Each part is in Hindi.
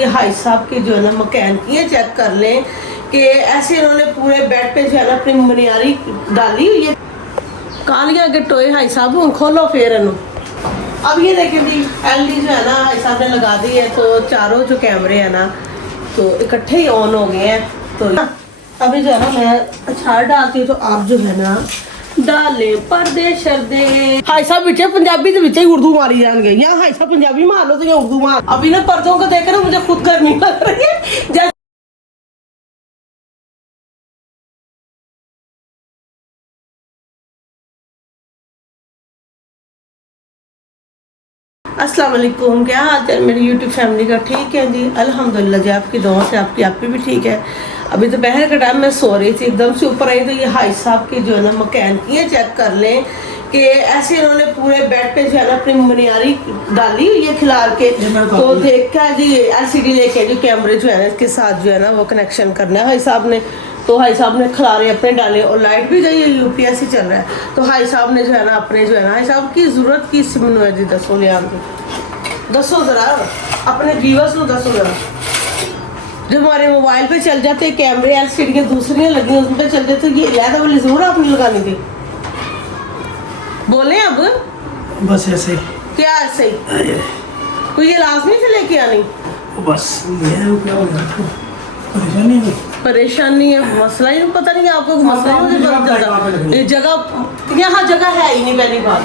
ये हाई साहब के जो है ना मकान की है, चेक कर लें कि ऐसे इन्होंने पूरे बेड पे जो है ना अपनी मनियारी डाली हुई है। कालियां के टोए हाई साहब हूँ खोलो फिर इन्हों। अब ये देखें जी एलडी जो है ना हाई साहब ने लगा दी है, तो चारों जो कैमरे हैं ना तो इकट्ठे ही ऑन हो गए हैं। तो अभी जो है ना मैं अचार डालती हूँ, तो आप जो है ना डाले पर्दे शर्दे। हाई साहब बिचे पंजाबी के बिचे उर्दू मारी जाएंगे, यहाँ हाई साहब पंजाबी मार लो तो यहाँ उर्दू मार। अभी ना पर्दों को देख ना मुझे खुद गर्मी लग रही है। अस्सलाम वालेकुम, क्या हाल है मेरी यूट्यूब फैमिली का? ठीक है जी, अल्हम्दुलिल्लाह जी, आपकी दुआ से आपकी भी ठीक है। अभी दोपहर का टाइम मैं सो रही थी, एकदम से ऊपर आई तो ये हाई साहब की जो है ना मकान की है, चेक कर लें कि ऐसे इन्होंने पूरे बेड पे जो है ना अपनी मनियारी डाली हुई है खिलार के। तो देख कर जी LCD लेके जो कैमरे जो है ना इसके साथ जो है ना वो कनेक्शन करना है हाई साहब ने। तो हाई साहब ने खिलारे अपने डाले और लाइट भी गई है, UPS ही चल रहा है। तो हाई साहब ने जो है ना अपने जो है ना हाई साहब की जरूरत की सिमनो है जी, दसो ले दसो जरा अपने व्यूअर्स को दसो जरा। जब हमारे मोबाइल पे चल जाते कैमरे LCD के दूसरी लगी उसमें पे चल जाते, ये लहदा वाली जरूर आपने लगानी थी। बोले अब बस ऐसे क्या ऐसे ही कोई इलाज नहीं से लेके आनी? बस ये क्या हो गया? परेशानी है, मसला ही पता नहीं आपको मसला है। ये जगह यहाँ जगह है ही नहीं, पहली बात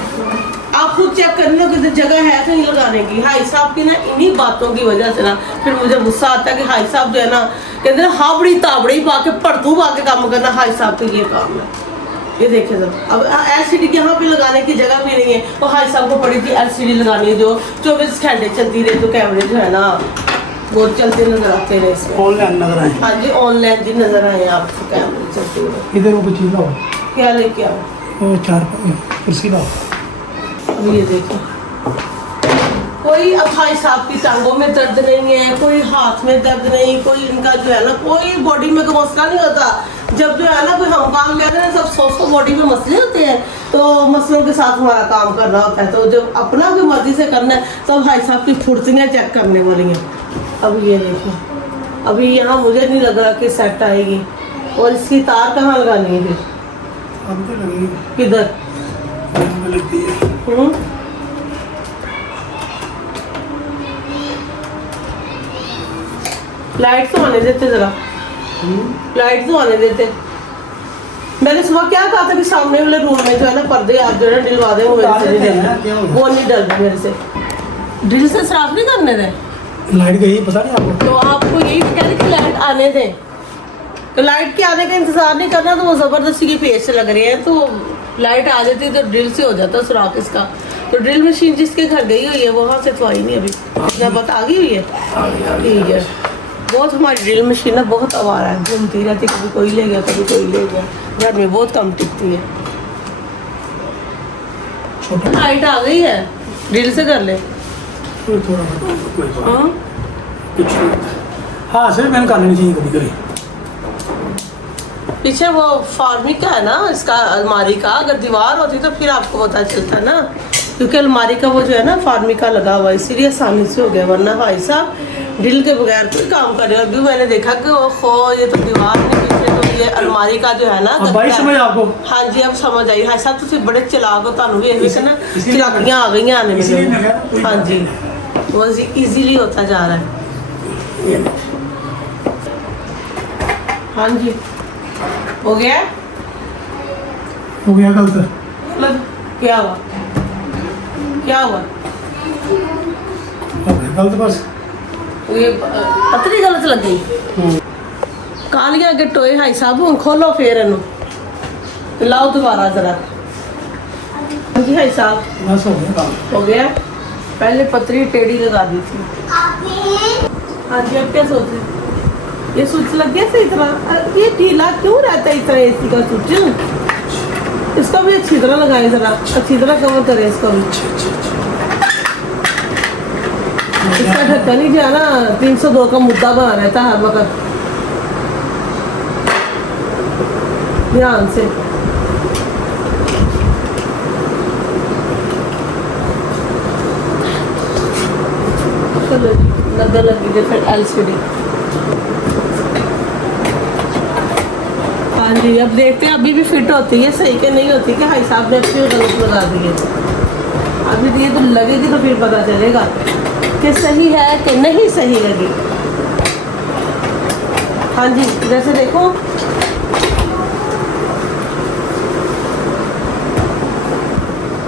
आप खुद चेक कर लो कि जगह है तो नहीं लगाने की। हाई साहब की ना इन्हीं बातों की वजह से ना फिर मुझे गुस्सा आता है कि हाई साहब जो है ना कहते हैं हाबड़ी ताबड़ी पा के पड़तू पा के काम करना, हाई साहब का ये काम है। ये देखे जब अब LCD यहाँ पे लगाने की जगह भी नहीं है, तो हाई साहब को पड़ी थी LCD लगानी है जो 24 घंटे चलती रहे, तो कैमरे जो है ना वो चलते नजर आते रहे इसमें। ऑनलाइन नजर आए? हाँ जी ऑनलाइन जी नजर आए आपको कैमरे चलते हुए। इधर वो चीज लाओ, क्या लेके आओ? वो चार कुर्सी लाओ। अब ये देखो कोई अब हाई साहब की टांगों में दर्द नहीं है, कोई हाथ में दर्द नहीं, कोई इनका जो है ना कोई बॉडी में कोई मसला नहीं होता। जब जो है ना कोई हम काम कहते हैं सब 100 बॉडी में मसले होते हैं, तो मसलों के साथ हमारा काम करना होता है। तो जब अपना कोई मर्जी से करना है तो हाई साहब की फुर्तियाँ चेक करने वाली हैं। अब ये देखो अभी यहाँ मुझे नहीं लग रहा कि सेट आएगी, और इसकी तार कहाँ लगानी है फिर? किधर लगती है? लाइट तो आने देते जरा, लाइट तो आने देते। मैंने सुबह क्या कहा था कि सामने वाले रूम में जो है ना पर्दे आप जो है डलवा दे, वो नहीं डल रहे मेरे से। ड्रिल से साफ नहीं करने दे, लाइट गई पता नहीं आपको? तो आपको यही कह रहे कि लाइट आने दें, तो लाइट के आने का इंतजार नहीं करना, तो वो जबरदस्ती की पेज से लग रही है। तो लाइट आ जाती तो ड्रिल से हो जाता सुराख इसका। तो ड्रिल मशीन जिसके घर गई हुई है वहाँ से तो आई नहीं अभी, इतना बात आ गई हुई है। ठीक है, बहुत हमारी ड्रिल मशीन है बहुत आवारा है, घूमती रहती, कभी कोई ले गया कभी कोई ले गया, घर में बहुत कम टिकती है। लाइट आ गई है, ड्रिल से कर ले। हाँ सर मैंने कर लेनी चाहिए कभी कभी। पीछे वो फार्मिक का है ना इसका अलमारी का, अगर दीवार होती तो फिर आपको पता चलता ना, क्योंकि अलमारी का वो जो है ना फार्मिक का लगा हुआ है, इसीलिए आसानी से हो गया। वरना भाई साहब ड्रिल के बगैर कोई काम कर रहे हो। अभी मैंने देखा कि ओहो ये तो दीवार नहीं, पीछे तो ये अलमारी का जो है ना समझ आपको? हाँ जी अब समझ आई। हाई साहब तुम बड़े चलाक हो, तुहानू भी ऐसे ना चलाकियाँ आ गई आने में। हाँ जी वो इजीली होता जा रहा है। हाँ जी हो गया गलत? क्या हुआ क्या हुआ? गलत बस ये पतली गलत लग गई। कालियां के टोए हाई साहब हूँ खोलो फिर इन्हों लाओ दोबारा जरा। जी हाई साहब बस हो गया काम। हो गया, पहले पतली टेढ़ी लगा दी थी। हाँ जी अब क्या सोच रहे? ये स्विच लग गया सही तरह? ये ढीला क्यों रहता है इस तरह AC का स्विच? इसको भी अच्छी तरह लगाए, जरा अच्छी तरह कवर करें इसको भी। इसका ढक्कन ही जो है ना 302 का मुद्दा बना रहता है हर वक्त। ध्यान से चलो जी लगने लगी थी फिर LCD। हाँ जी, अब देखते हैं अभी भी फिट होती है सही के नहीं होती कि भाई साहब ने अच्छी गलत लगा दी है। अभी ये तो लगेगी तो फिर पता चलेगा कि सही है कि नहीं सही लगी। हाँ जी, जैसे देखो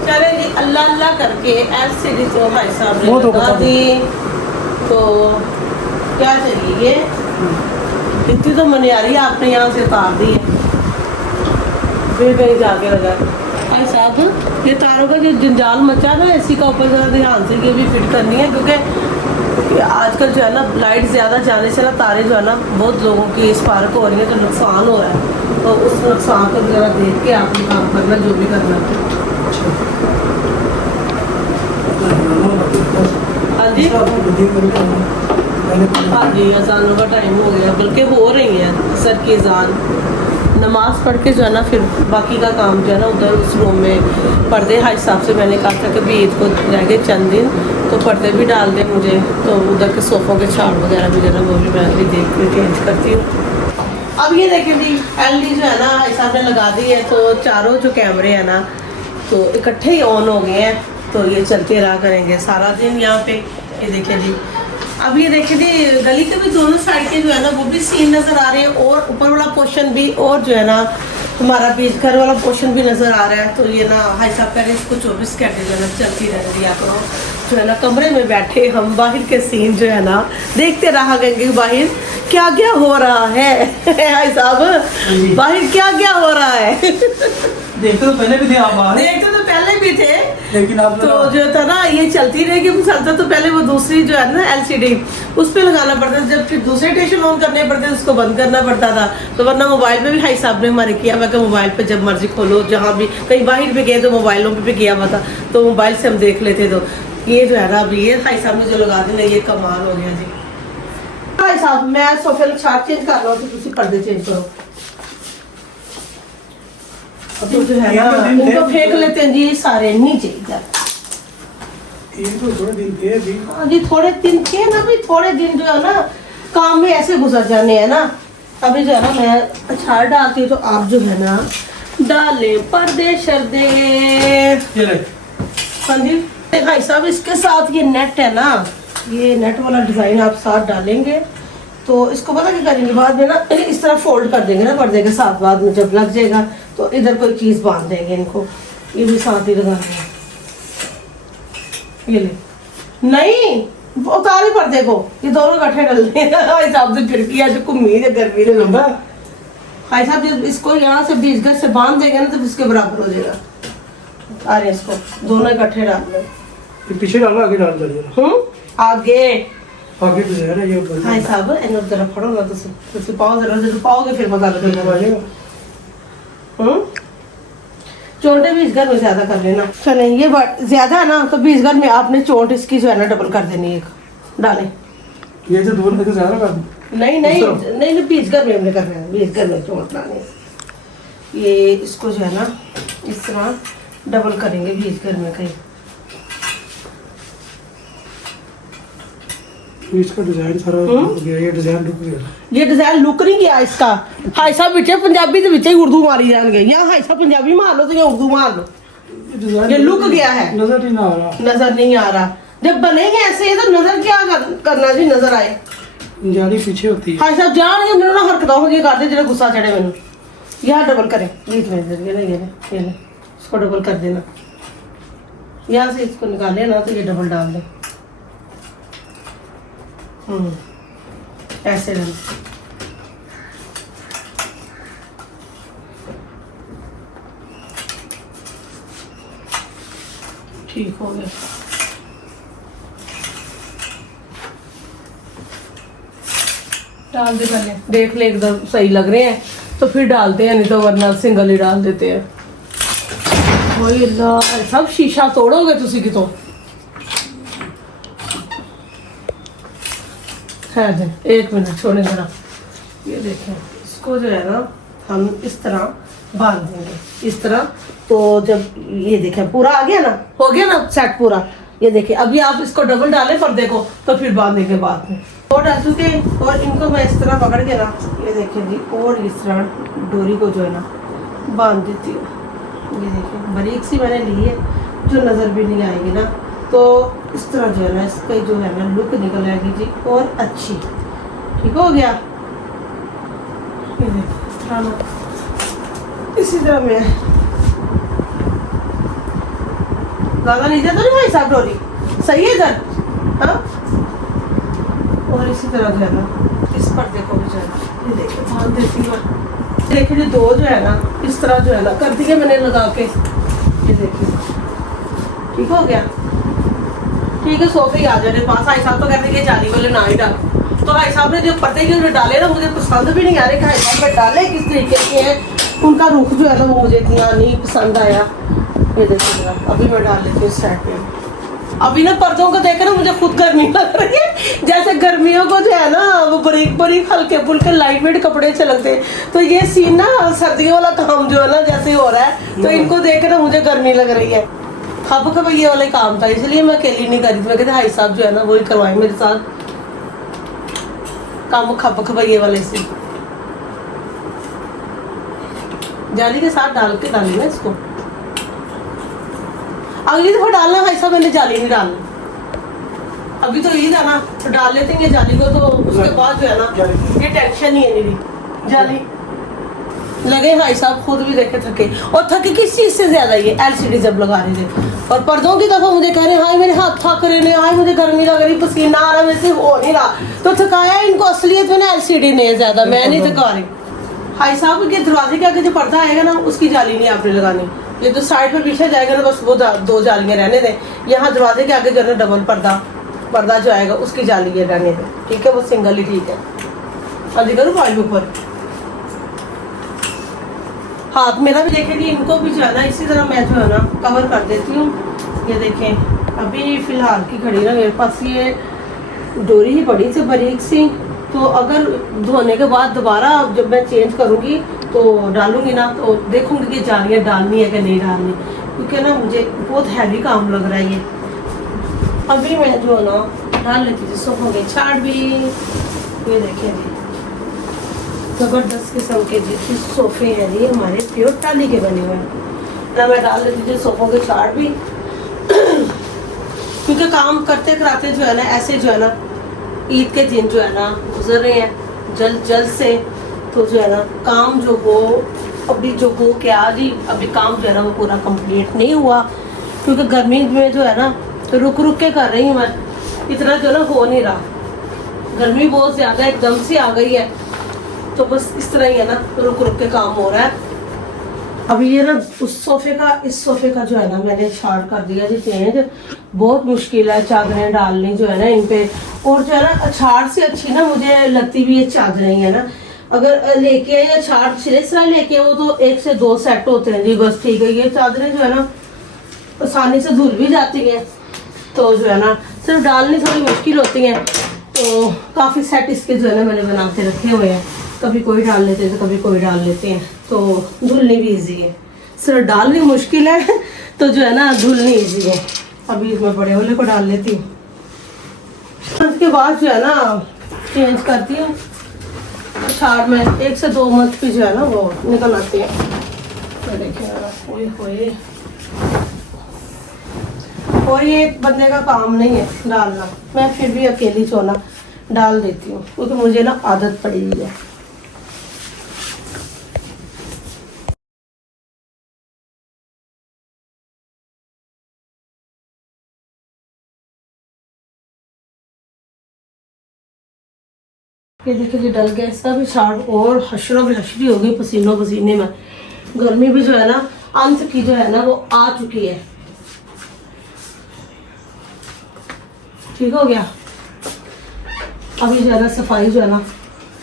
चले जी, अल्लाह अल्लाह करके LCD तो भाई साहब ने वो तो लगा पता दी। तो क्या चाहिए, ये इतनी तो मनियारी आपने यहाँ से उतार दी है, फिर कहीं जाके लगा। भाई साहब ये तारों का जो जंजाल मचा ना एसी का, ऊपर ज़रा ध्यान से ये भी फिट करनी है, क्योंकि आजकल जो है ना लाइट ज़्यादा जाने से ना तारे जो है ना बहुत लोगों की स्पार्क हो रही है, तो नुकसान हो रहा है। तो उस नुकसान को ज़रा देख के आपने काम करना जो भी करना है। हाँ जी, हाँ जी, अजानों का टाइम हो गया, बल्कि हो रही है असर की अजान। नमाज पढ़ के जो है ना फिर बाकी का काम जो है ना उधर उस रूम में पर्दे हाई साहब से मैंने कहा था कि भी ईद को रह गए चंद दिन, तो पर्दे भी डाल दें मुझे, तो उधर के सोफ़ों के छाड़ वगैरह भी जो है ना वो भी मैं अभी देख के चेंज करती हूँ। अब ये देखिए जी, LED जो है ना हाई साहब ने लगा दी है, तो चारों जो कैमरे हैं ना तो इकट्ठे ही ऑन हो गए हैं, तो ये चलते रहा करेंगे सारा दिन यहाँ पे। ये देखिए जी, अब ये देखिए जी गली के भी दोनों साइड के जो है ना वो भी सीन नज़र आ रहे हैं, और ऊपर वाला पोर्शन भी, और जो है ना हमारा बीच घर वाला पोर्शन भी नज़र आ रहा है। तो ये ना हाई साहब कह रहे हैं इसको 24 घंटे जो है ना चलती रह दिया करो, जो है ना कमरे में बैठे हम बाहर के सीन जो है ना देखते रहा करेंगे, बाहर क्या क्या हो रहा है। हाई साहब बाहर क्या क्या हो रहा है। देखते तो पहले भी थे आप बाहर, देखते तो पहले भी थे, लेकिन आप तो जो था ना ये चलती रहेगी, चलता तो पहले वो दूसरी जो है ना LCD उस पे लगाना पड़ता था, जब फिर दूसरे स्टेशन ऑन करने पड़ते थे उसको बंद करना पड़ता था। तो वरना मोबाइल पे भी हाई साहब ने हमारे किया हुआ कि मोबाइल पे जब मर्जी खोलो, जहाँ भी कहीं बाहर भी गए तो मोबाइलों पे भी किया हुआ था, तो मोबाइल से हम देख लेते। तो ये जो है ना अभी ये हाई साहब ने जो लगा देना ये कमाल हो गया जी। हाई साहब मैं सोफे का चार्ट चेंज कर रहा हूँ, तो तुम पर्दे चेंज करो। तो जो है ना इनको फेंक लेते हैं जी सारे नीचे इधर। ये तो थोड़े दिन थे अभी। हाँ जी, थोड़े दिन थे ना, भी थोड़े दिन जो है ना काम में ऐसे गुजर जाने हैं ना। अभी जो है ना मैं अचार डालती हूँ, तो आप जो है ना डाले पर्दे शर्दे। ये ले। हाँ जी भाई साहब, इसके साथ ये नेट है ना, ये नेट वाला डिजाइन आप साथ डालेंगे, तो इसको पता क्या करेंगे बाद में ना इस तरह फोल्ड कर देंगे ना पर्दे के साथ, बाद में जब लग जाएगा तो इधर कोई चीज बांध देंगे इनको, ये भी साथ ही लगा देंगे। ये ले नहीं उतारे पर्दे को, ये दोनों इकट्ठे डलने भाई साहब से फिर किया जो घूमी है गर्मी ने लंबा। भाई साहब जब इसको यहाँ से 20 गज से बांध देंगे ना तो इसके बराबर हो जाएगा। अरे इसको दोनों इकट्ठे डाल दें, पीछे डालो आगे डाल दो। आगे आगे तो है ना ये। भाई साहब इन्हें जरा पढ़ो ना, तो पाओ जरा, जब पाओगे फिर पता लगेगा। चोंटे 20 गज में ज्यादा कर लेना। चलें ये ज्यादा है ना, तो 20 गज में आपने चोंट इसकी जो है ना डबल कर देनी है, एक डालें। ये जो दोनों से ज्यादा कर दूं? नहीं नहीं नहीं 20 गज में हमने करना है, 20 गज में चोंट लानी है। ये इसको जो है ना इस तरह डबल करेंगे 20 गज में कहीं। इसका डिजाइन सारा लुक गया, ये डिजाइन लुक गया। ये डिजाइन लुक नहीं गया इसका। हाई साहब बिचे पंजाबी के बिचे उर्दू मारी जाएंगे, यहाँ हाई साहब पंजाबी मार लो तो यहाँ उर्दू मार लो। ये लुक गया है, नजर नहीं आ रहा, नजर नहीं आ रहा। जब बनेंगे ऐसे तो नजर क्या करना जी, नजर आए। जाली पीछे होती है। हाई साहब जान के मेरे ना हरकत हो गई करते जो गुस्सा चढ़े मैंने। यहाँ डबल करें बीच में, ये ना ये ना इसको डबल कर देना, यहाँ से इसको निकाले ना तो ये डबल डाल दे। ऐसे रंग ठीक हो गया। डाल दे पहले, देख ले एकदम सही लग रहे हैं तो फिर डालते हैं, नहीं तो वरना सिंगल ही डाल देते हैं। वही अल्लाह, सब शीशा तोड़ोगे तुसी कितों। है दे, एक मिनट छोड़े जरा। ये देखें इसको जो है ना हम इस तरह बांध देंगे इस तरह। तो जब ये देखें पूरा आ गया ना, हो गया ना सेट पूरा, ये देखिए, अभी आप इसको डबल डालें पर्दे को तो फिर बांधेंगे बाद में। और डाल चुके, और इनको मैं इस तरह पकड़ के ना, ये देखिए जी, और इस तरह डोरी को जो है ना बांध देती हूँ। ये देखिए बारीक सी मैंने ली है जो नज़र भी नहीं आएगी ना, तो इस तरह जो है ना इसका जो है ना लुक निकल आएगी जी और अच्छी। ठीक हो गया। ये देखिए इस तरह ना, इसी तरह मैं ज़्यादा नीचे तो नहीं भाई साहब डोरी, सही है इधर, हाँ। और इसी तरह जो है ना इस पर्दे को भी जो है ना ये देखिए बांध देती हूँ। देखिए दो जो है ना इस तरह जो है ना कर दिए मैंने लगा के। ये देखिए ठीक हो गया। ठीक है, सोफे ही आ जाने पास। भाई साहब तो कहते हैं कि जाली वाले ना ही डाल, तो भाई साहब ने जो पर्दे के जो डाले ना मुझे पसंद भी नहीं आ रहे कि भाई साहब ने डाले किस तरीके के हैं, उनका रुख जो है ना वो मुझे इतना नहीं पसंद आया। ये देखिए जरा, अभी मैं डाल लेती हूँ साइड पे। अभी ना पर्दों को देखकर ना मुझे खुद गर्मी लग रही है, जैसे गर्मियों को जो है ना वो बारीक बारीक हल्के फुल्के लाइट वेट कपड़े चलते हैं, तो ये सीन ना सर्दियों वाला काम जो है ना जैसे हो रहा है, तो इनको देख कर ना मुझे गर्मी लग रही है। खप खपैये वाला काम था, इसलिए मैं अकेली नहीं करी थी। मैं कहती भाई साहब जो है ना वही करवाए मेरे साथ काम खप खपैये वाले से। जाली के साथ डाल के डाली ना इसको, अगली दफा डालना भाई साहब, मैंने जाली नहीं डालना। अभी तो यही था ना, तो डाल लेते हैं जाली को, तो उसके बाद जो है ना ये टेंशन नहीं है मेरी। जाली लगे भाई साहब खुद भी देखे थके, और थके किस चीज से ज्यादा ये एलसीडी जब लगा रहे थे, और पर्दों की दफा मुझे कह रहे हाय मेरे हाथ थक रहे हैं, हाय मुझे गर्मी लग रही, पसीना आ रहा, मेरे से हो नहीं रहा, तो थकाया इनको असलियत में ना एलसीडी ने ज्यादा, मैं नहीं थका रही। भाई साहब के दरवाजे के आगे जो पर्दा आएगा ना उसकी जाली नहीं आपने लगानी, ये जो साइड पर पीछे जाएगा ना बस वो दो जालियां रहने दें। यहाँ दरवाजे के आगे जो है ना डबल पर्दा जो आएगा उसकी जाली है रहने दें, ठीक है, वो सिंगल ही ठीक है। हाँ जी करूँ फाइल ऊपर हाथ मेरा भी देखेंगे, इनको भी जो है ना इसी तरह मैं जो है ना कवर कर देती हूँ। ये देखें अभी फिलहाल की घड़ी ना मेरे पास ये डोरी ही पड़ी थी बारीक सी, तो अगर धोने के बाद दोबारा जब मैं चेंज करूँगी तो डालूंगी ना, तो देखूंगी कि जालियाँ डालनी है कि नहीं डालनी, क्योंकि ना मुझे बहुत हैवी काम लग रहा है ये। अभी मैं जो है ना डाल लेती थी सोफों के छाड़ भी। ये देखिए जी जबरदस्त किस्म के जी सोफे हैं जी, हमारे प्योर टाली के बने हुए हैं ना। मैं डाल लेती थी सोफों के छाड़ भी क्योंकि काम करते कराते जो है ना ऐसे जो है ना ईद के दिन जो है ना गुजर रहे हैं जल्द से, तो जो है ना काम जो हो अभी जो हो क्या जी, अभी काम जो है ना वो पूरा कंप्लीट नहीं हुआ, क्योंकि गर्मी में जो है ना तो रुक रुक के कर रही हूँ मैं, इतना जो ना हो नहीं रहा, गर्मी बहुत ज़्यादा एकदम से आ गई है, तो बस इस तरह ही है ना रुक रुक के काम हो रहा है। अभी ये ना उस सोफे का इस सोफे का जो है ना मैंने छाड़ कर दिया जी चेंज, बहुत मुश्किल है चादरें डालनी जो है ना इन पे, और जो है ना छाड़ से अच्छी ना मुझे लगती भी ये चादरें है ना, अगर लेके आए या छाड़ सिरा लेके आए वो तो 1 से 2 सेट होते हैं जी बस, ठीक है। ये चादरें जो है ना आसानी से धुल भी जाती हैं, तो जो है ना सिर्फ डालनी थोड़ी मुश्किल होती है, तो काफ़ी सेट इसके जो है ना मैंने बना के रखे हुए हैं, कभी कोई डाल लेते हैं तो कभी कोई डाल लेते हैं, तो धुलनी भी इजी है, सिर्फ डालनी मुश्किल है तो जो है ना धुलनी इजी है। अभी मैं बड़े वाले को डाल लेती हूँ, उसके बाद जो है ना चेंज करती हूँ छाड़ में 1 से 2 मंथ की जो है ना वो निकल आती है। तो देखिए और ये एक बंदे का काम नहीं है डालना, मैं फिर भी अकेली चोना डाल देती हूँ क्योंकि मुझे ना आदत पड़ी हुई है। ये देखिए जी डल गया इसका भी छाड़, और हशरो भी हशरी हो गई पसीनों पसीने में, गर्मी भी जो है ना अंत की जो है ना वो आ चुकी है। ठीक हो गया। अभी जो है ना सफाई जो है ना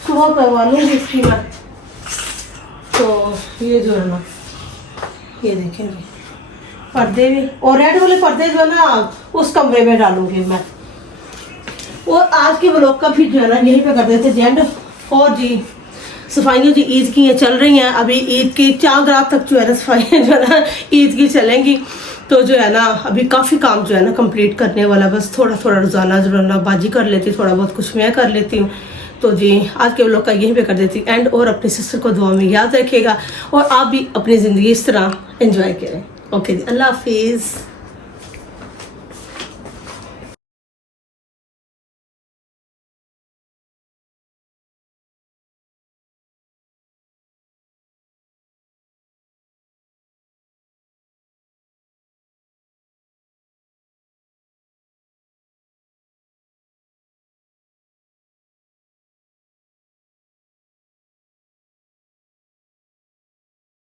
सुबह करवा लूँगी इसकी मैं, तो ये जो है ना ये देखेंगे पर्दे भी, और रेड वाले पर्दे जो है ना उस कमरे में डालूंगी मैं। और आज के ब्लॉग का भी जो है ना यहीं पे कर देते जेंड। और जी सफाइयाँ जी ईद की चल रही हैं, अभी ईद की 4 रात तक जो है ना सफाइयाँ जो है ना ईद की चलेंगी, तो जो है ना अभी काफ़ी काम जो है ना कंप्लीट करने वाला, बस थोड़ा थोड़ा रोज़ाना बाजी कर लेती, थोड़ा बहुत कुछ मैं कर लेती हूँ। तो जी आज के व्लॉग का यहीं पे कर देती हूँ एंड, और अपनी सिस्टर को दुआ में याद रखिएगा और आप भी अपनी ज़िंदगी इस तरह एंजॉय करें। ओके जी, अल्लाह हाफिज़।